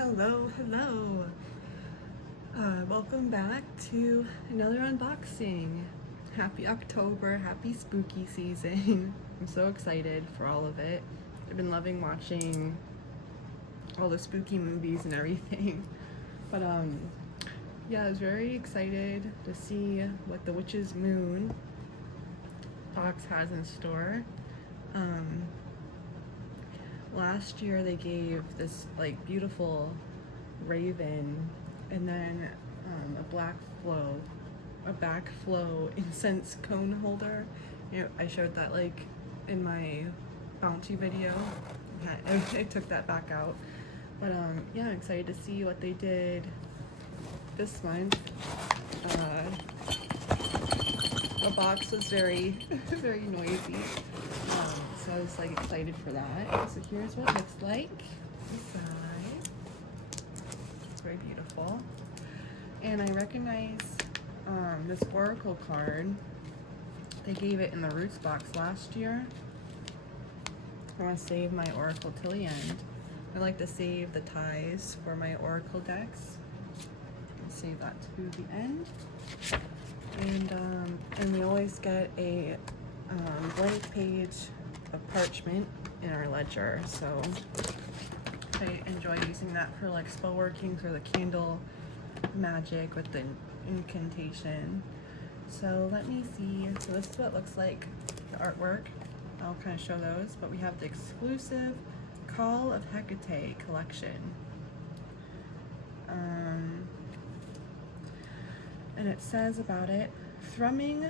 Hello. Welcome back to another unboxing. Happy October, happy spooky season. I'm so excited for all of it. I've been loving watching all the spooky movies and everything. But yeah, I was very excited to see what the Witch's Moon box has in store. Last year they gave this like beautiful raven and then a backflow incense cone holder. You know, I showed that like in my bounty video. I took that back out. But yeah, I'm excited to see what they did this month. The box was very, very noisy. So I was like excited for that. So here's what it looks like inside. It's very beautiful. And I recognize this oracle card. They gave it in the Roots box last year. I want to save my oracle till the end. I like to save the ties for my oracle decks. I'll save that to the end. And we always get a blank page of parchment in our ledger, so I enjoy using that for like spell workings or the candle magic with the incantation. So let me see. So this is what it looks like, the artwork. I'll kind of show those, but we have the exclusive Call of HEKATE collection. And it says about it, thrumming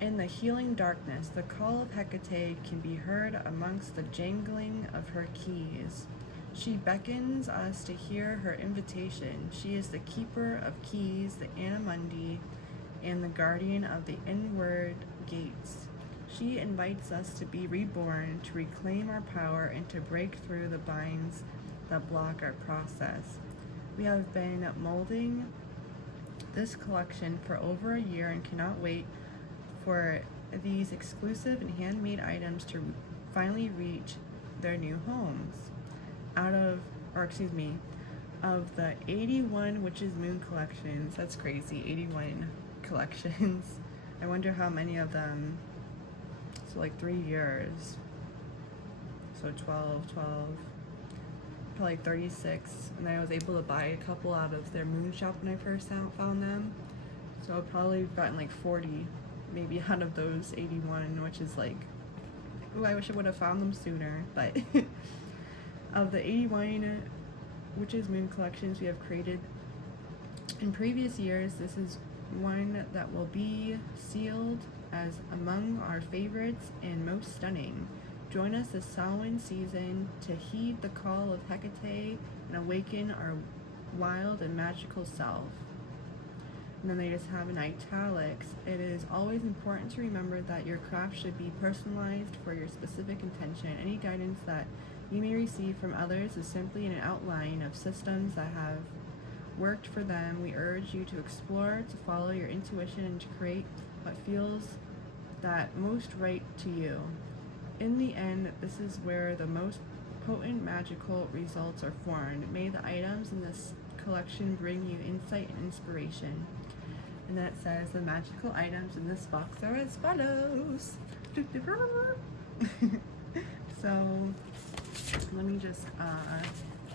in the healing darkness, the call of HEKATE can be heard amongst the jangling of her keys. She beckons us to hear her invitation. She is the keeper of keys, the Anamundi, and the guardian of the inward gates. She invites us to be reborn, to reclaim our power, and to break through the binds that block our process. We have been molding this collection for over a year and cannot wait for these exclusive and handmade items to finally reach their new homes. Of the 81 Witch's Moon collections, that's crazy, 81 collections. I wonder how many of them, so like 3 years, so 12, probably 36, and I was able to buy a couple out of their moon shop when I first found them, so I've probably gotten like 40 maybe out of those 81, which is like, ooh, I wish I would have found them sooner. But of the 81 Witch's Moon collections we have created in previous years, this is one that will be sealed as among our favorites and most stunning. Join us this Samhain season to heed the call of HEKATE and awaken our wild and magical self. And then they just have in italics, it is always important to remember that your craft should be personalized for your specific intention. Any guidance that you may receive from others is simply an outline of systems that have worked for them. We urge you to explore, to follow your intuition, and to create what feels that most right to you. In the end, this is where the most potent magical results are formed. May the items in this collection bring you insight and inspiration. And that says the magical items in this box are as follows. So let me just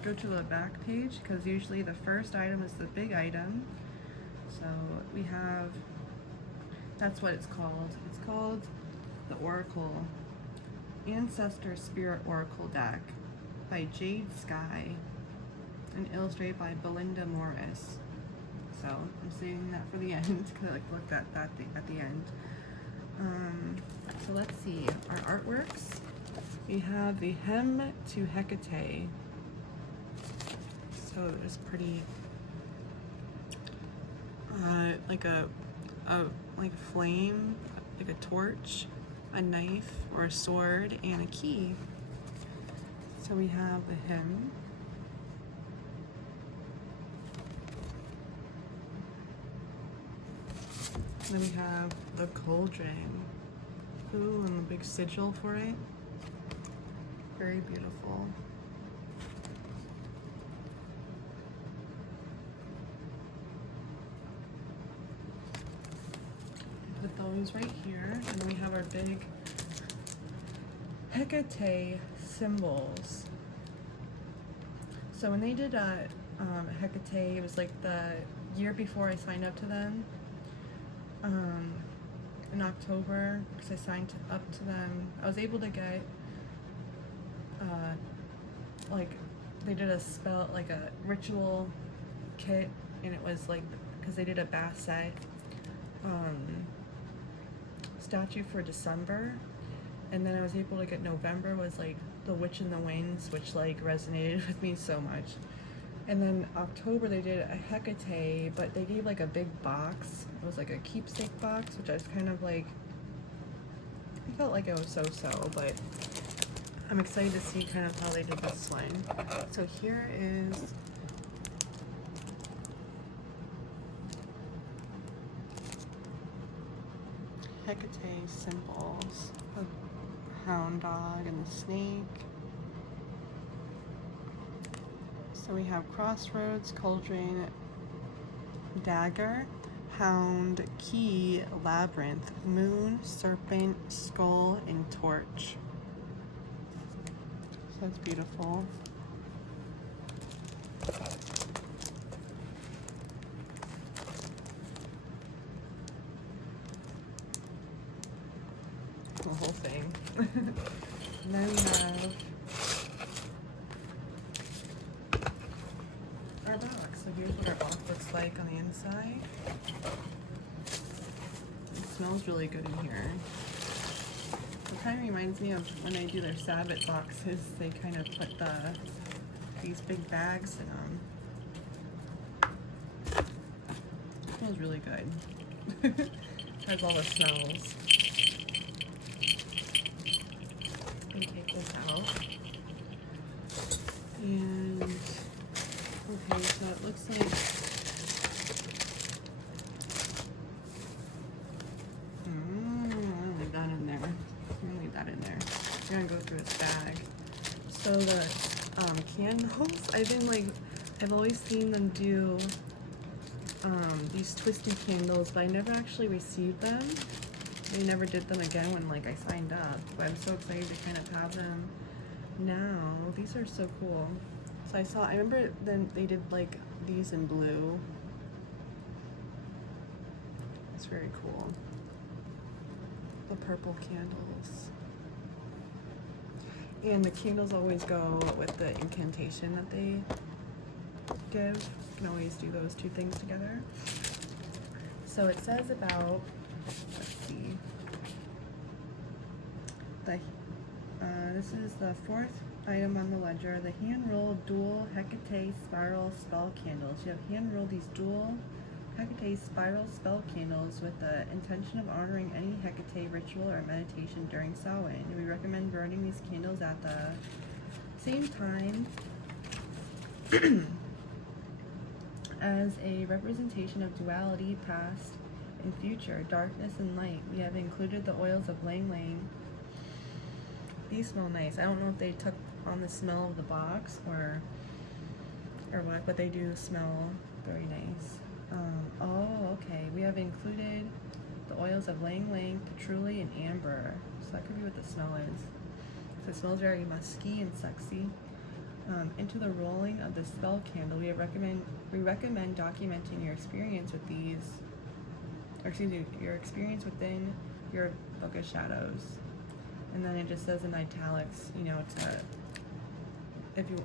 go to the back page, because usually the first item is the big item. So we have, that's what it's called. It's called the Oracle Ancestor Spirit Oracle deck by Jade Sky and illustrated by Belinda Morris. So I'm saving that for the end because I like looked at that at the end. So let's see our artworks. We have the hem to HEKATE. So it's pretty like a flame, like a torch, a knife or a sword, and a key. So we have the hem. And then we have the cauldron. Ooh, and the big sigil for it. Very beautiful. goes right here, and then we have our big HEKATE symbols. So when they did HEKATE, it was like the year before I signed up to them, in October, because I signed up to them. I was able to get, like, they did a spell, like a ritual kit, and it was like, because they did a Basset statue for December, and then I was able to get November was like the Witch in the Wings, which like resonated with me so much. And then October they did a HEKATE, but they gave like a big box. It was like a keepsake box, which I was kind of like, I felt like it was so-so, but I'm excited to see kind of how they did this one. So here is HEKATE symbols. The hound dog and the snake. So we have crossroads, cauldron, dagger, hound, key, labyrinth, moon, serpent, skull, and torch. So that's beautiful. The whole thing. And then we have our box. So here's what our box looks like on the inside. It smells really good in here. It kind of reminds me of when they do their Sabbath boxes. They kind of put these big bags in them. It smells really good. Has all the smells. Let me take this out. And okay, so it looks like I'm gonna leave that in there. I'm gonna leave that in there. I'm gonna go through this bag. So the candles, I've always seen them do these twisted candles, but I never actually received them. They never did them again when like I signed up, but I'm so excited to kind of have them now. These are so cool. So I remember then they did like these in blue. It's very cool. The purple candles. And the candles always go with the incantation that they give. You can always do those two things together. So it says about, let's see, this is the fourth item on the ledger, the hand-rolled dual HEKATE spiral spell candles. You have hand-rolled these dual HEKATE spiral spell candles with the intention of honoring any HEKATE ritual or meditation during Samhain. We recommend burning these candles at the same time as a representation of duality, past and future, darkness and light. We have included the oils of Lang Lang. These smell nice. I don't know if they took on the smell of the box or what, but they do smell very nice. Oh, okay. We have included the oils of Lang Lang, patchouli, and amber. So that could be what the smell is. So it smells very musky and sexy. Into the rolling of the spell candle, we recommend documenting your experience with these, or excuse me, your experience within your book of shadows. And then it just says in italics, you know,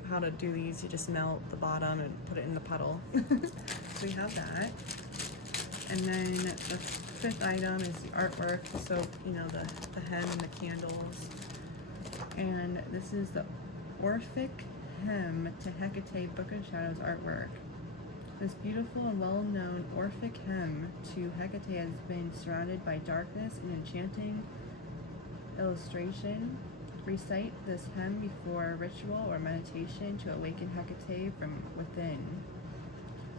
how to do these. You just melt the bottom and put it in the puddle. So we have that. And then the fifth item is the artwork. So, you know, the hem and the candles. And this is the Orphic Hem to HEKATE Book of Shadows artwork. This beautiful and well-known Orphic Hem to HEKATE has been surrounded by darkness and enchanting illustration. Recite this hem before ritual or meditation to awaken HEKATE from within.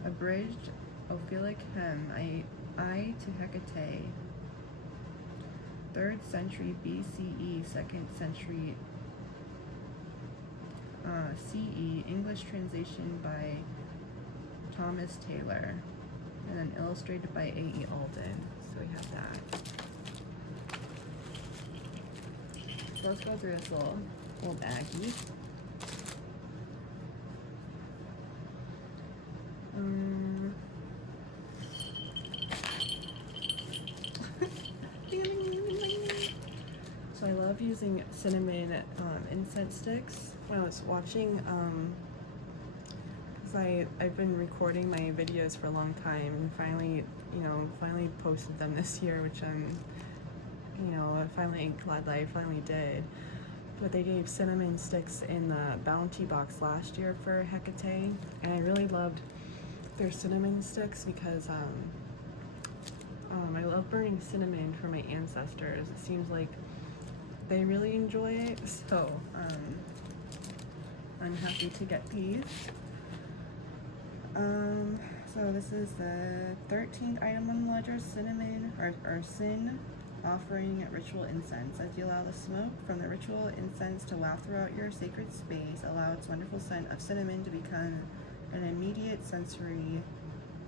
Abridged Ophilic Hem, I to HEKATE. 3rd century BCE, 2nd century CE, English translation by Thomas Taylor, and then illustrated by A.E. Alden. So we have that. So let's go through this little baggie. So I love using cinnamon incense sticks. When I was watching, because I've been recording my videos for a long time, and finally posted them this year, which I'm, finally glad that I finally did. But they gave cinnamon sticks in the bounty box last year for HEKATE, and I really loved their cinnamon sticks because I love burning cinnamon for my ancestors. It seems like they really enjoy it, so I'm happy to get these. So this is the 13th item on the ledger, cinnamon or sin offering ritual incense. As you allow the smoke from the ritual incense to waft throughout your sacred space, allow its wonderful scent of cinnamon to become an immediate sensory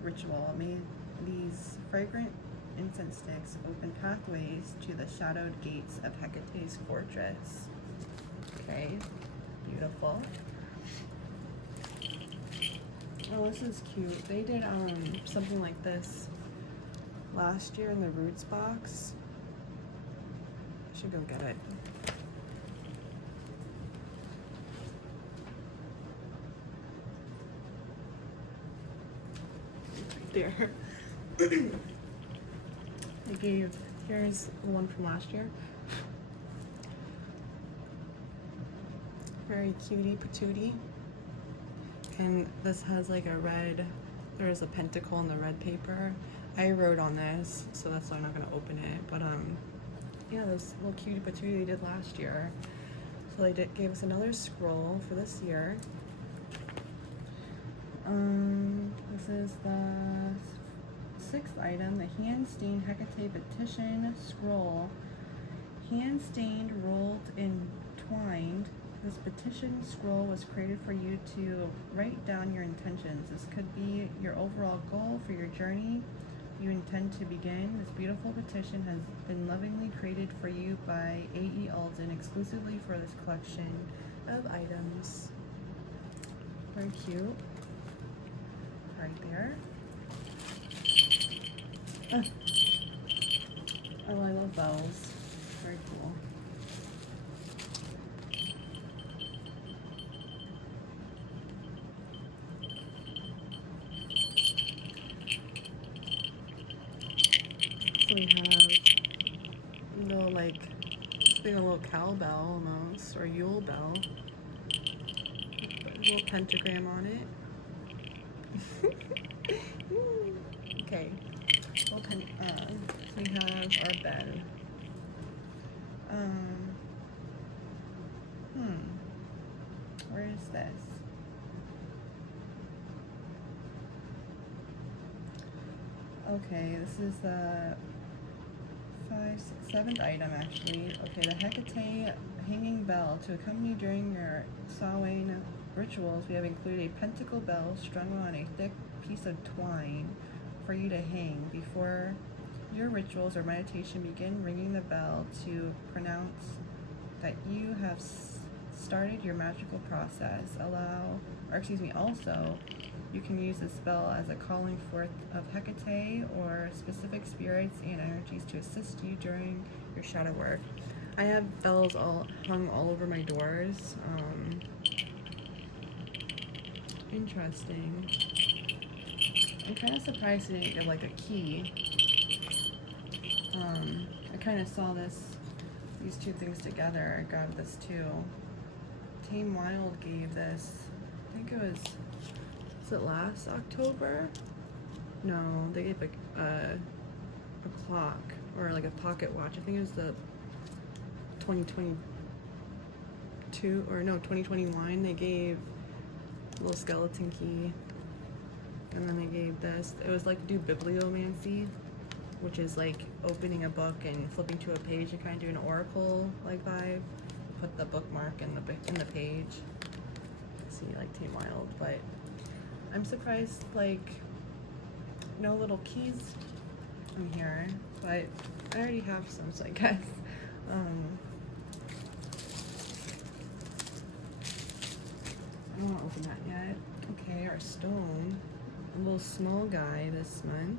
ritual. May these fragrant incense sticks open pathways to the shadowed gates of HEKATE's fortress. Okay, beautiful. Oh, this is cute. They did something like this last year in the Roots box. I should go get it. Right there. Here's the one from last year. Very cutie patootie. And this has like a red, there's a pentacle in the red paper. I wrote on this, so that's why I'm not gonna open it. But yeah, this little cutie patootie they did last year. So they gave us another scroll for this year. This is the 6th item, the hand-stained HEKATE petition scroll. Hand-stained, rolled, and twined. This petition scroll was created for you to write down your intentions. This could be your overall goal for your journey you intend to begin. This beautiful petition has been lovingly created for you by A.E. Alden exclusively for this collection of items. Very cute. Right there. Oh, I love bells. Very cool. So we have a little, like, a little cowbell almost, or Yule bell. A little pentagram on it. Okay. So we have our bed. Where is this? Okay, this is the 7th item actually. Okay, the HEKATE hanging bell. To accompany during your Samhain rituals, we have included a pentacle bell strung on a thick piece of twine for you to hang. Before your rituals or meditation, begin ringing the bell to pronounce that you have started your magical process. Also, you can use this spell as a calling forth of HEKATE or specific spirits and energies to assist you during your shadow work. I have bells hung all over my doors. Interesting. I'm kind of surprised they didn't give like a key. I kind of saw these two things together. I grabbed this too. Tame Wild gave this, I think it was it last October? No, they gave a clock or like a pocket watch. I think it was the 2021. They gave a little skeleton key, and then they gave this. It was like do bibliomancy, which is like opening a book and flipping to a page and kind of do an oracle like vibe. Put the bookmark in the page. See, like Tame Wild, but I'm surprised like no little keys in here, but I already have some, so I guess open that yet. Okay, our stone. A little small guy this month.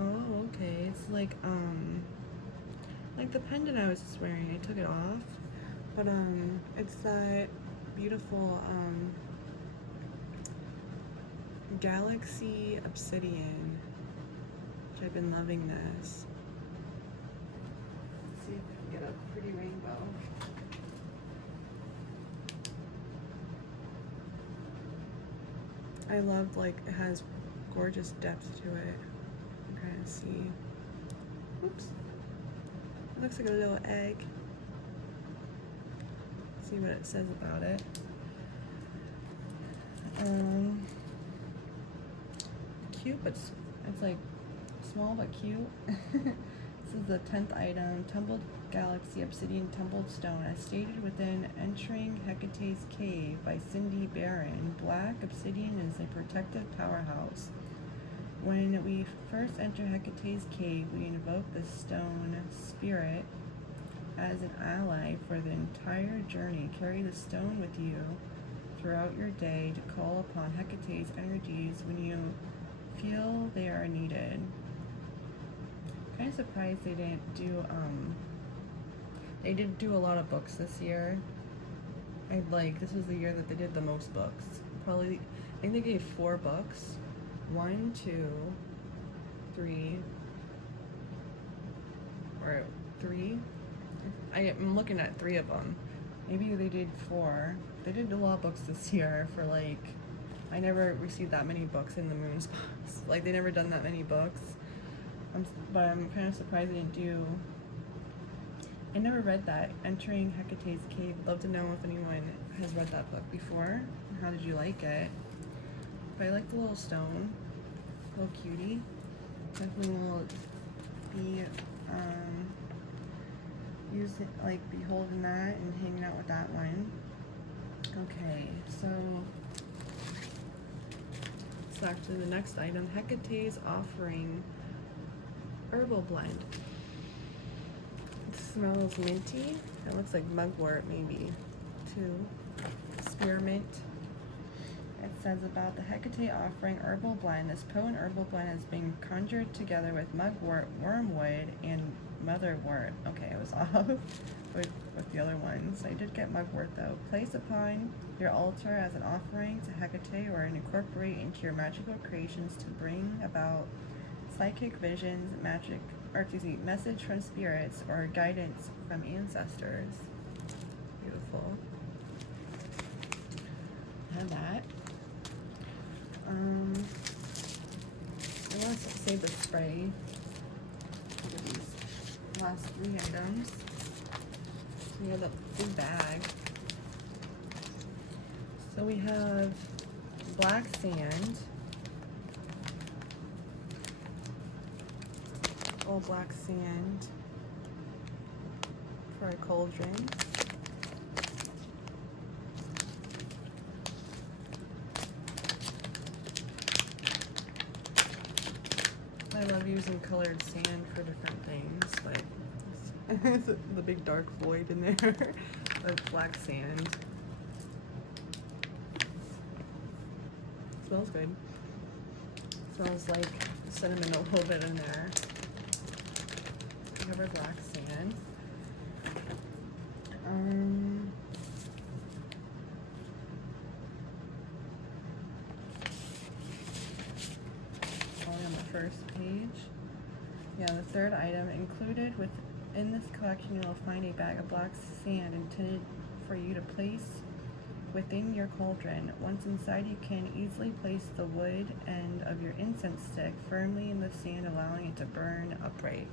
Oh, okay. It's like the pendant I was just wearing. I took it off. But it's that beautiful Galaxy Obsidian, which I've been loving this. Let's see if I can get a pretty rainbow. I love, like, it has gorgeous depth to it. I'm trying to see. Oops. It looks like a little egg. Let's see what it says about it. Cute, but it's like small but cute. This is the 10th item, Tumbled Galaxy Obsidian Tumbled Stone. As stated within Entering Hecate's Cave by Cindy Barron, black obsidian is a protective powerhouse. When we first enter Hecate's Cave, we invoke the stone spirit as an ally for the entire journey. Carry the stone with you throughout your day to call upon Hecate's energies when you feel they are needed. Kind of surprised they didn't do, they did do a lot of books this year. This was the year that they did the most books. Probably, I think they gave 4 books. 1, 2, 3, or 3. I'm looking at 3 of them. Maybe they did 4. They did a lot of books this year for I never received that many books in the Moon's box. They never done that many books. But I'm kind of surprised they didn't do. I never read that, Entering Hecate's Cave. I'd love to know if anyone has read that book before. How did you like it? But I like the little stone, little cutie. Definitely will be be holding that and hanging out with that one. Okay, so it's actually the next item, Hecate's Offering Herbal Blend. It smells minty. It looks like mugwort maybe too. Spearmint. It says about the Hekate Offering Herbal Blend. This potent herbal blend has been conjured together with mugwort, wormwood, and motherwort. Okay, I was off with the other ones. I did get mugwort though. Place upon your altar as an offering to Hekate or incorporate into your magical creations to bring about psychic visions, message from spirits, or guidance from ancestors. Beautiful. Have that. I want to save the spray for these last 3 items. So we have the blue bag. So we have black sand. All black sand for our cauldron. I love using colored sand for different things, like the big dark void in there of black sand. Smells good. Smells like cinnamon a little bit in there. We have our black sand. On the first page. Yeah, the third item included within this collection, you will find a bag of black sand intended for you to place within your cauldron. Once inside, you can easily place the wood end of your incense stick firmly in the sand, allowing it to burn upright.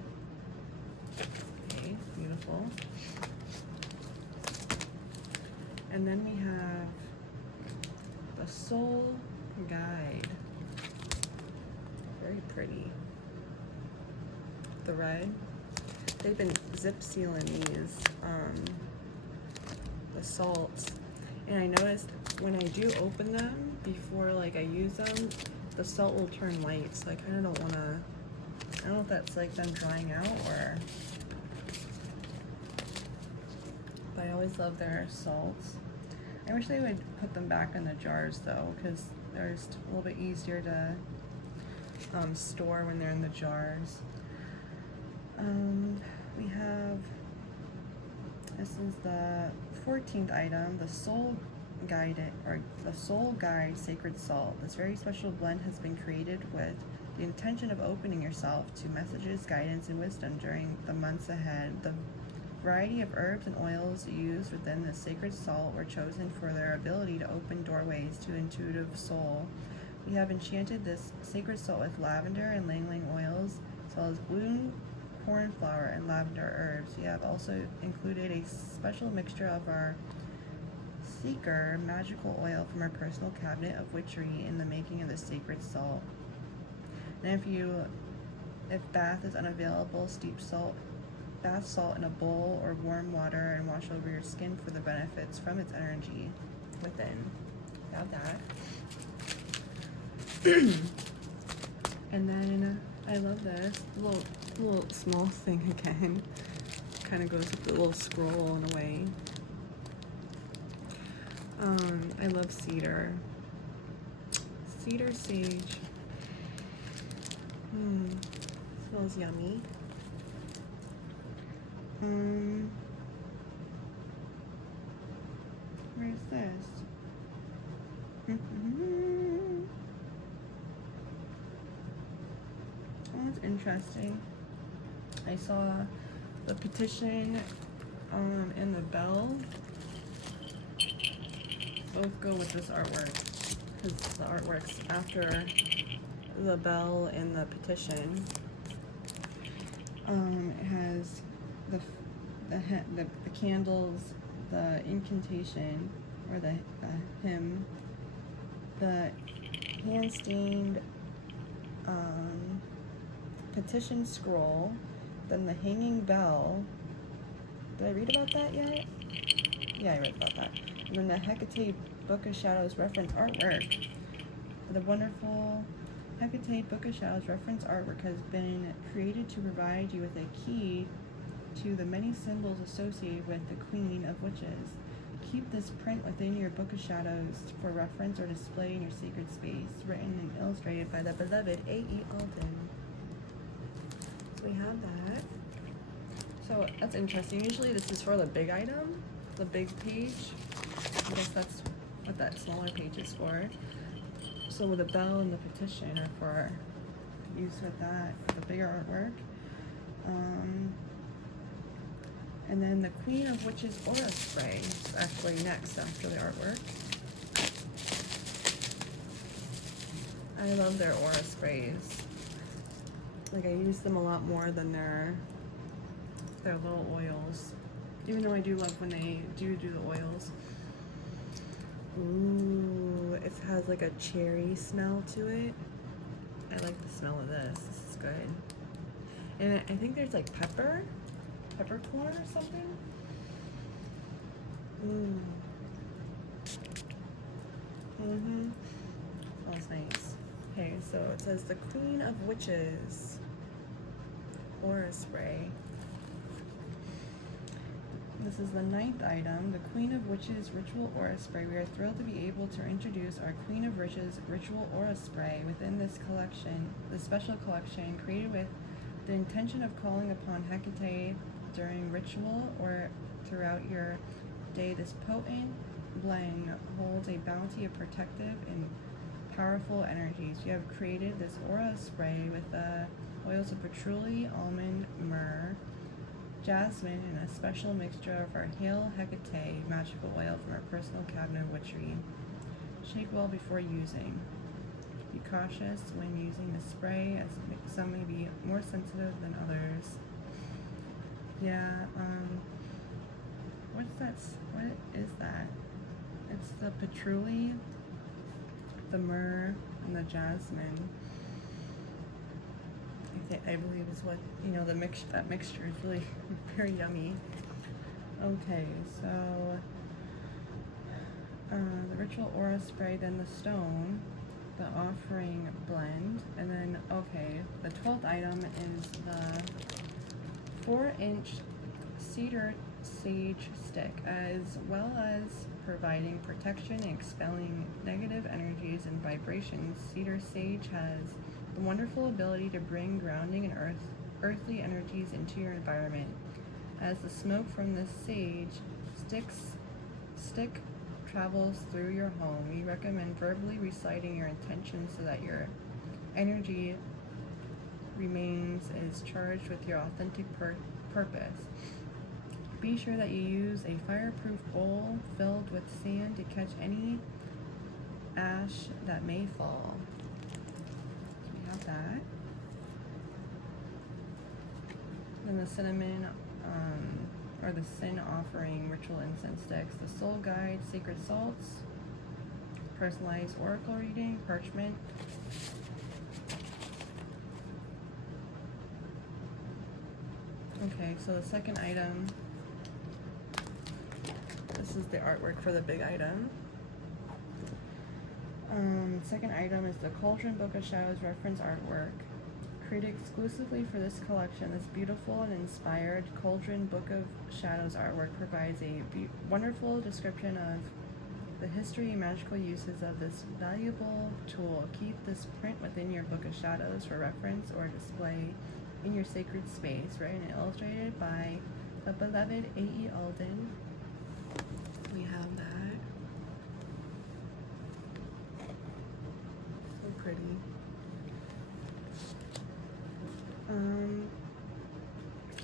Okay, beautiful. And then we have the Soul Guide. Very pretty. The red. They've been zip sealing these, the salts. And I noticed when I do open them, before I use them, the salt will turn white. So I kind of don't want to, I don't know if that's them drying out or always love their salts. I wish they would put them back in the jars though, because they're just a little bit easier to store when they're in the jars. We have, this is the 14th item, the Soul Guide, or the Soul Guide Sacred Salt. This very special blend has been created with the intention of opening yourself to messages, guidance, and wisdom during the months ahead. The variety of herbs and oils used within the sacred salt were chosen for their ability to open doorways to intuitive soul. We have enchanted this sacred salt with lavender and ylang-ylang oils, as well as blue cornflower and lavender herbs. We have also included a special mixture of our Seeker magical oil from our personal cabinet of witchery in the making of the sacred salt. And if bath is unavailable, steep bath salt in a bowl or warm water and wash over your skin for the benefits from its energy within. Got that. And then I love this little small thing again. Kind of goes with the little scroll in a way. I love cedar. Cedar sage. Smells yummy. Where's this? Oh, that's interesting. I saw the petition and the bell both go with this artwork, because the artwork's after the bell and the petition. It has the candles, the incantation, or the hymn, the hand-stained petition scroll, then the hanging bell. Did I read about that yet? Yeah, I read about that. And then the HEKATE Book of Shadows reference artwork. The wonderful HEKATE Book of Shadows reference artwork has been created to provide you with a key to the many symbols associated with the Queen of Witches. Keep this print within your Book of Shadows for reference or display in your sacred space. Written and illustrated by the beloved A.E. Alden. So we have that. So that's interesting. Usually this is for the big item, the big page. I guess that's what that smaller page is for. So with the bell and the petition are for use with that, the bigger artwork. And then the Queen of Witches Aura Spray is actually next after the artwork. I love their aura sprays. Like, I use them a lot more than their little oils. Even though I do love when they do the oils. Ooh, it has like a cherry smell to it. I like the smell of this. This is good. And I think there's like peppercorn or something. Smells nice. Okay, so it says the Queen of Witches Aura Spray. This is the 9th item, the Queen of Witches Ritual Aura Spray. We are thrilled to be able to introduce our Queen of Witches Ritual Aura Spray within this collection, the special collection created with the intention of calling upon HEKATE during ritual or throughout your day. This potent blend holds a bounty of protective and powerful energies. We have created this aura spray with the oils of patchouli, almond, myrrh, jasmine, and a special mixture of our Hail HEKATE magical oil from our personal cabinet of witchery. Shake well before using. Be cautious when using the spray, as some may be more sensitive than others. Yeah, what is that? It's the patchouli, the myrrh, and the jasmine. I believe is what, that mixture is really very yummy. Okay, so the ritual aura spray, then the stone, the offering blend, and then, okay, the 12th item is the 4-inch cedar sage stick, as well as providing protection and expelling negative energies and vibrations. Cedar sage has the wonderful ability to bring grounding and earthly energies into your environment. As the smoke from the sage stick travels through your home, we recommend verbally reciting your intentions so that your energy remains is charged with your authentic purpose. Be sure that you use a fireproof bowl filled with sand to catch any ash that may fall. So we have that. Then the cinnamon or the sin offering ritual incense sticks, the soul guide, sacred salts, personalized oracle reading, parchment. Okay, so the second item, this is the artwork for the big item. Second item is the Cauldron Book of Shadows reference artwork. Created exclusively for this collection, this beautiful and inspired Cauldron Book of Shadows artwork provides a wonderful description of the history and magical uses of this valuable tool. Keep this print within your Book of Shadows for reference or display in your sacred space, right? And illustrated by the beloved A.E. Alden. We have that. So pretty.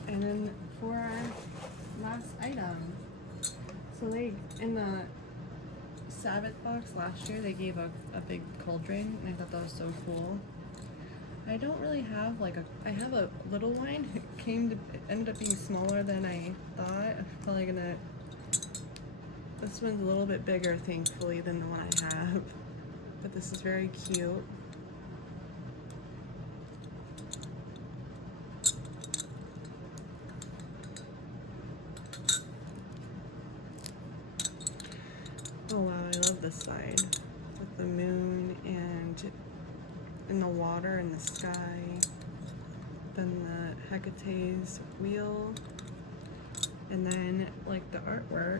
And then for our last item, so they, in the Sabbath box last year, they gave a big cauldron, and I thought that was so cool. I don't really have I have a little one. It ended up being smaller than I thought. I'm probably gonna, this one's a little bit bigger, thankfully, than the one I have. But this is very cute. Oh wow, I love this side with the moon and in the water and the sky. Then the HEKATE's wheel, and then like the artwork.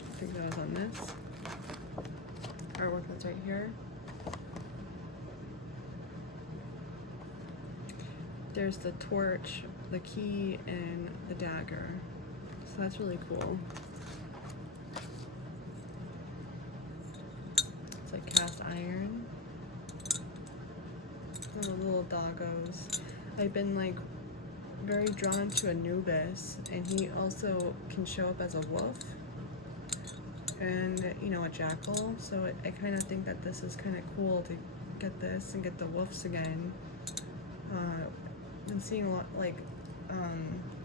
I think that was on this artwork that's right here. There's the torch, the key, and the dagger. So that's really cool. It's like cast iron. And the little doggos. I've been like very drawn to Anubis, and he also can show up as a wolf and, you know, a jackal. So I kind of think that this is kind of cool to get this and get the wolves again. Been seeing a lot, like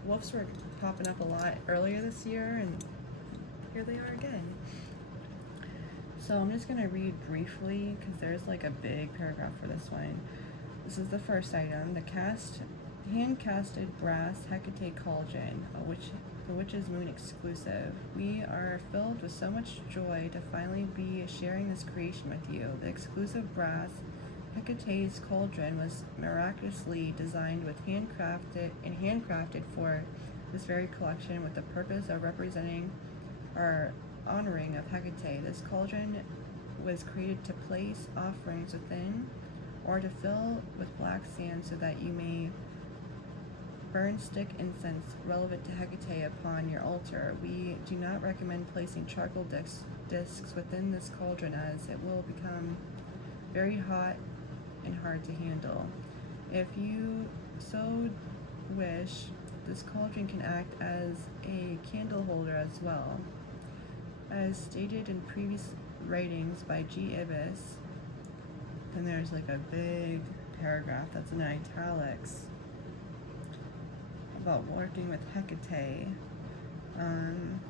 wolves were popping up a lot earlier this year, and here they are again. So I'm just gonna read briefly because there's like a big paragraph for this one. This is the first item, the hand-casted brass HEKATE cauldron, the Witch's Moon exclusive. We are filled with so much joy to finally be sharing this creation with you. The exclusive brass HEKATE's cauldron was miraculously designed with handcrafted for this very collection with the purpose of representing our honoring of HEKATE. This cauldron was created to place offerings within or to fill with black sand so that you may burn stick incense relevant to HEKATE upon your altar. We do not recommend placing charcoal discs within this cauldron as it will become very hot and hard to handle. If you so wish, this cauldron can act as a candle holder as well. As stated in previous writings by G. Ibis, then there's like a big paragraph that's in italics about working with HEKATE. And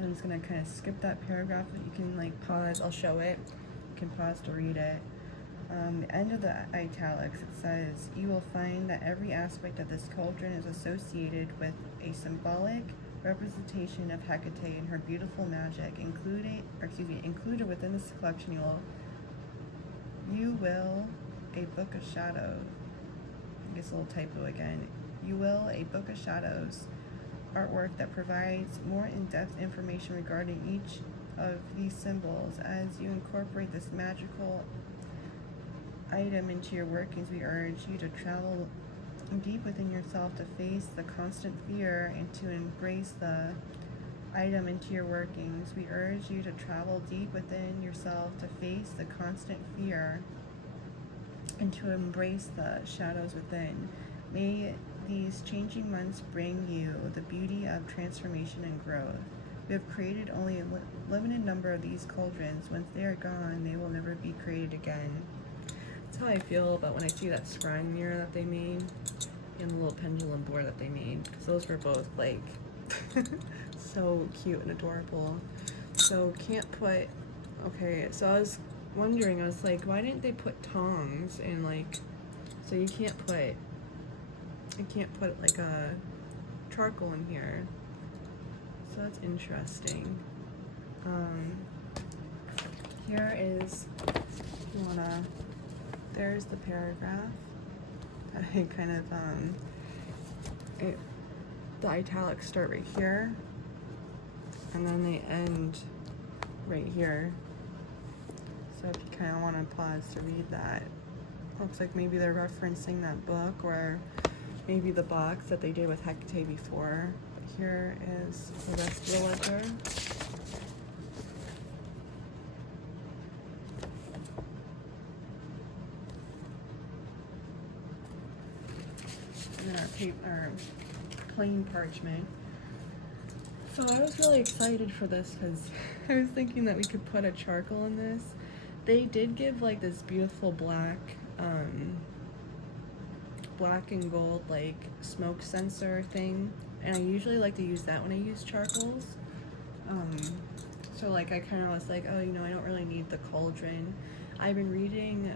I'm just gonna kind of skip that paragraph, but you can like pause, I'll show it. You can pause to read it. The end of the italics, it says, you will find that every aspect of this cauldron is associated with a symbolic representation of HEKATE and her beautiful magic. Included within this collection, you will a book of shadow. I guess a little typo again. You will, a book of shadows artwork that provides more in-depth information regarding each of these symbols. As you incorporate this magical item into your workings, we urge you to travel deep within yourself to face the constant fear and to embrace the item into your workings. We urge you to travel deep within yourself to face the constant fear and to embrace the shadows within. May these changing months bring you the beauty of transformation and growth. We have created only a limited number of these cauldrons. Once they are gone, they will never be created again. That's how I feel about when I see that scrying mirror that they made and the little pendulum board that they made, because those were both like so cute and adorable. So can't put, okay, so I was wondering, I was like, why didn't they put tongs in, like, so you can't put like a charcoal in here. So that's interesting. Here is, you wanna, there's the paragraph that I kind of, the italics start right here, and then they end right here. So if you kind of want to pause to read that, looks like maybe they're referencing that book, or maybe the box that they did with HEKATE before. But here is the rest of the ledger. And then our plain parchment. So I was really excited for this because I was thinking that we could put a charcoal in this. They did give like this beautiful black and gold like smoke sensor thing, and I usually like to use that when I use charcoals. So like I kind of was like, oh, you know, I don't really need the cauldron. I've been reading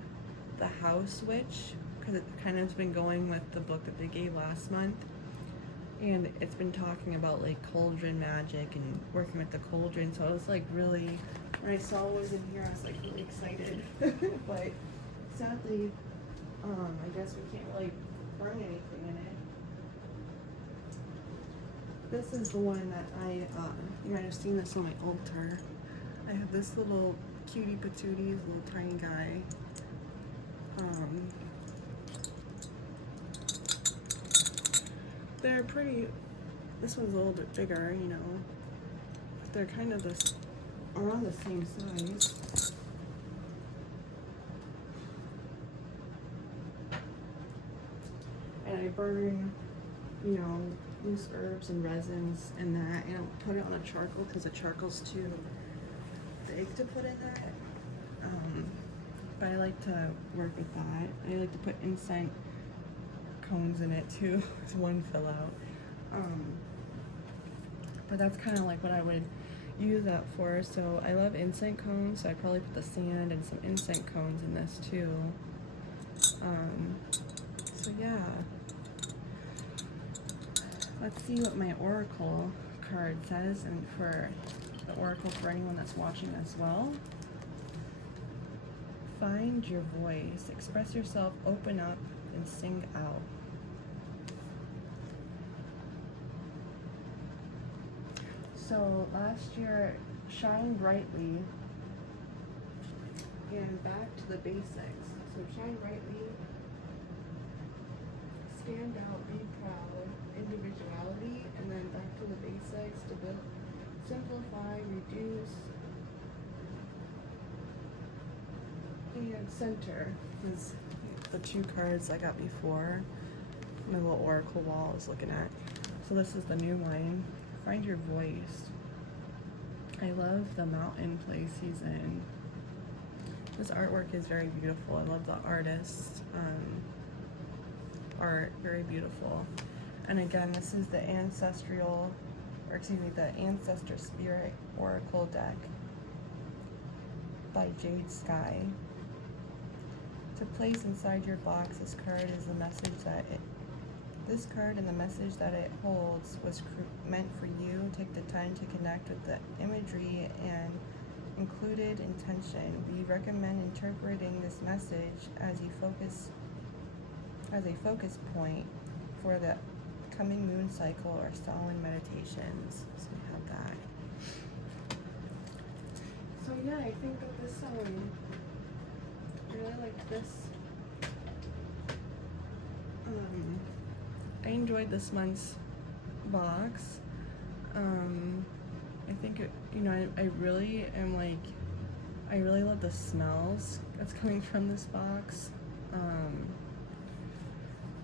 The House Witch because it kind of has been going with the book that they gave last month, and it's been talking about like cauldron magic and working with the cauldron. So I was like really, when I saw what was in here, I was like really excited. But sadly, I guess we can't really burn anything in it. This is the one that you might have seen this on my altar. I have this little cutie patootie, little tiny guy. They're pretty, this one's a little bit bigger, you know, but they're kind of around the same size. And I burn, you know, loose herbs and resins and that. I don't put it on a charcoal because the charcoal's too big to put in that. But I like to work with that. I like to put incense cones in it too. It's one fill out. But that's kind of like what I would use that for. So I love incense cones, so I probably put the sand and some incense cones in this too. So yeah. Let's see what my oracle card says, and for the oracle for anyone that's watching as well. Find your voice, express yourself, open up, and sing out. So last year, shine brightly and back to the basics. So shine brightly, stand out, be proud, individuality, and then back to the basics to build, simplify, reduce, and center is the two cards I got before. My little oracle wall I was looking at. So this is the new one. Find your voice. I love the mountain place he's in. This artwork is very beautiful. I love the artist art, very beautiful. And again, this is the ancestor spirit oracle deck by Jade Sky. To place inside your box, this card is the message that this card and the message that it holds was meant for you. Take the time to connect with the imagery and included intention. We recommend interpreting this message as a focus point for the coming moon cycle or solemn meditations. So we have that. So yeah, I think that this I really liked this. I enjoyed this month's box. I think it, I really am like, I really love the smells that's coming from this box.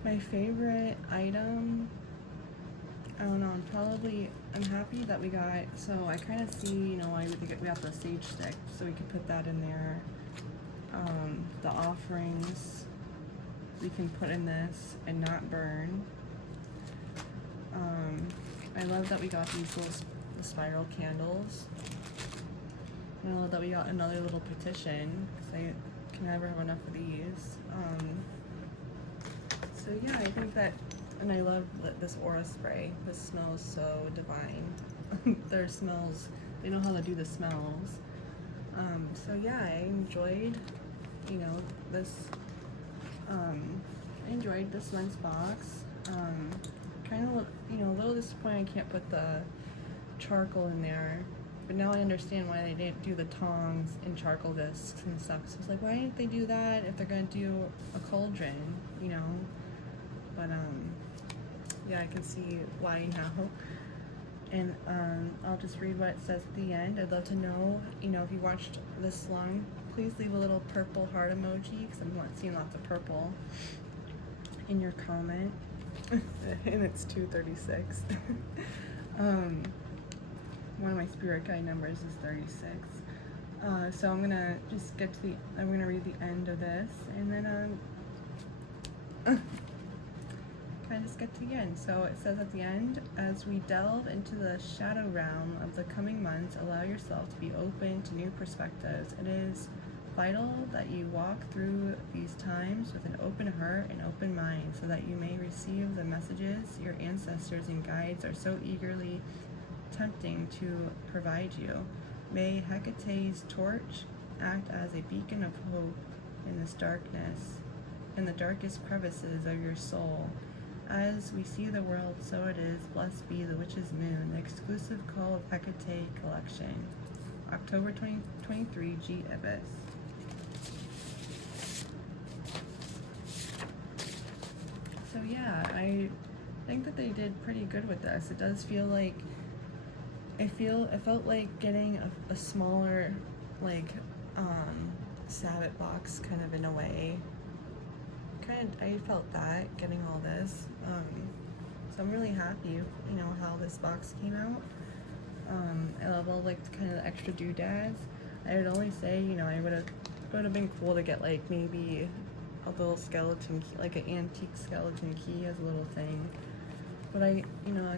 My favorite item, I don't know, I'm happy that we got, so I kind of see, we got the sage stick, so we could put that in there. The offerings we can put in this and not burn. I love that we got these little spiral candles. And I love that we got another little petition, because I can never have enough of these. So yeah, I think that, and I love this aura spray. This smells so divine. Their smells, they know how to do the smells. So yeah, I enjoyed, this, I enjoyed this month's box. Kind of, a little disappointed I can't put the charcoal in there. But now I understand why they didn't do the tongs and charcoal discs and stuff. So it's like, why didn't they do that if they're gonna do a cauldron, But yeah, I can see why now. And I'll just read what it says at the end. I'd love to know, if you watched this long, please leave a little purple heart emoji, because I'm not seeing lots of purple in your comment. And it's 2:36. One of my spirit guide numbers is 36. So I'm gonna just I'm gonna read the end of this, and then kind of just get to the end. So it says at the end, as we delve into the shadow realm of the coming months, allow yourself to be open to new perspectives. It is vital that you walk through these times with an open heart and open mind, so that you may receive the messages your ancestors and guides are so eagerly tempting to provide you. May Hecate's torch act as a beacon of hope in this darkness, in the darkest crevices of your soul. As we see the world, so it is. Blessed be the Witch's Moon, the exclusive Call of Hekate collection. October 2023, G. Ibis. So yeah, I think that they did pretty good with this. It does feel like, it felt like getting a smaller, Sabbath box, kind of, in a way. I felt that, getting all this. So I'm really happy, how this box came out. I love all, kind of the extra doodads. I would only say, it would have been cool to get, maybe a little skeleton key, like an antique skeleton key as a little thing. But I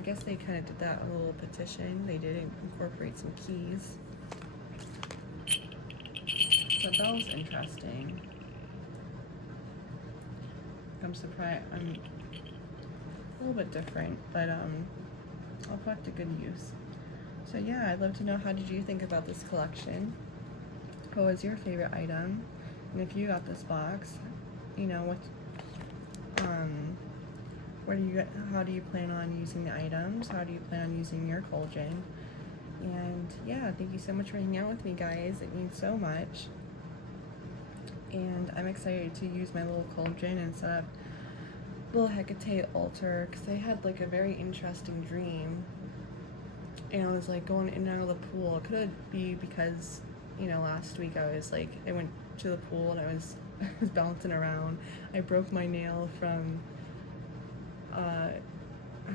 guess they kind of did that a little petition. They did incorporate some keys. But that was interesting. I'm surprised. I'm a little bit different, but I'll put it to good use. So yeah, I'd love to know, how did you think about this collection? What was your favorite item? And if you got this box, how do you plan on using the items? How do you plan on using your cauldron? And yeah, thank you so much for hanging out with me, guys. It means so much. And I'm excited to use my little cauldron and set up a little Hekate altar, because I had a very interesting dream. And I was going in and out of the pool. It could be because, last week I was I went to the pool and I was bouncing around. I broke my nail from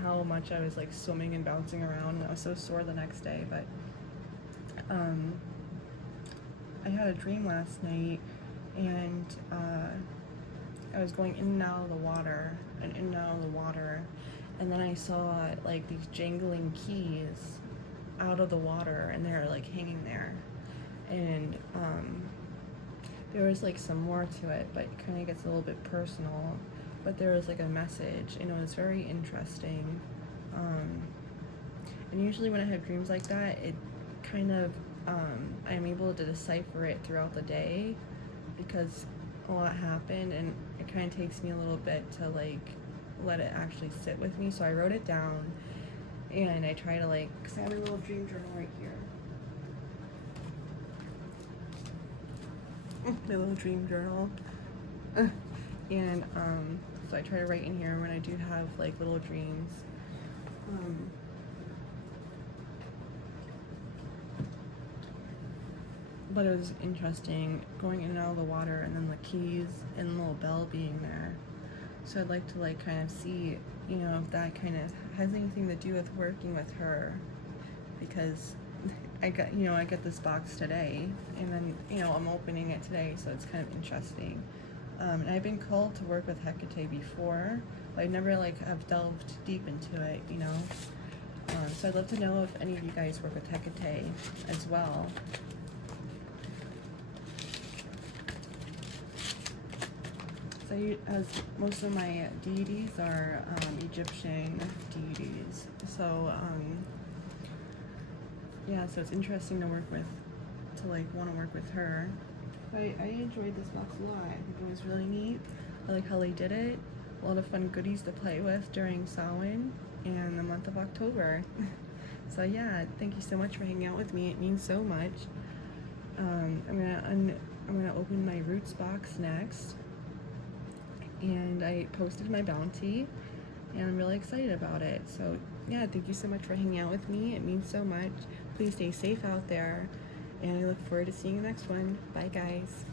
how much I was swimming and bouncing around, and I was so sore the next day. But I had a dream last night, and I was going in and out of the water and in and out of the water, and then I saw these jangling keys out of the water, and they're hanging there, and there was some more to it, but it kind of gets a little bit personal. But there was a message, and it was very interesting. And usually when I have dreams like that, it kind of I'm able to decipher it throughout the day, because a lot happened, and it kind of takes me a little bit to let it actually sit with me. So I wrote it down, and I try to like, cause I have a little dream journal right here. My little dream journal. And so I try to write in here when I do have like little dreams. But it was interesting going in and out of the water, and then the keys and the little bell being there. So I'd like to like kind of see, you know, if that kind of has anything to do with working with her, because I got this box today, and then, you know, I'm opening it today, so it's kind of interesting. And I've been called to work with HEKATE before, but I never like have delved deep into it, you know. So I'd love to know if any of you guys work with HEKATE as well. So as most of my deities are Egyptian deities, so yeah, so it's interesting to work with, to like want to work with her. I enjoyed this box a lot. I think it was really neat. I like how they did it. A lot of fun goodies to play with during Samhain and the month of October. So yeah, thank you so much for hanging out with me. It means so much. I'm gonna open my Roots box next, and I posted my bounty, and I'm really excited about it. So yeah, thank you so much for hanging out with me. It means so much. Please stay safe out there, and I look forward to seeing you next one. Bye guys.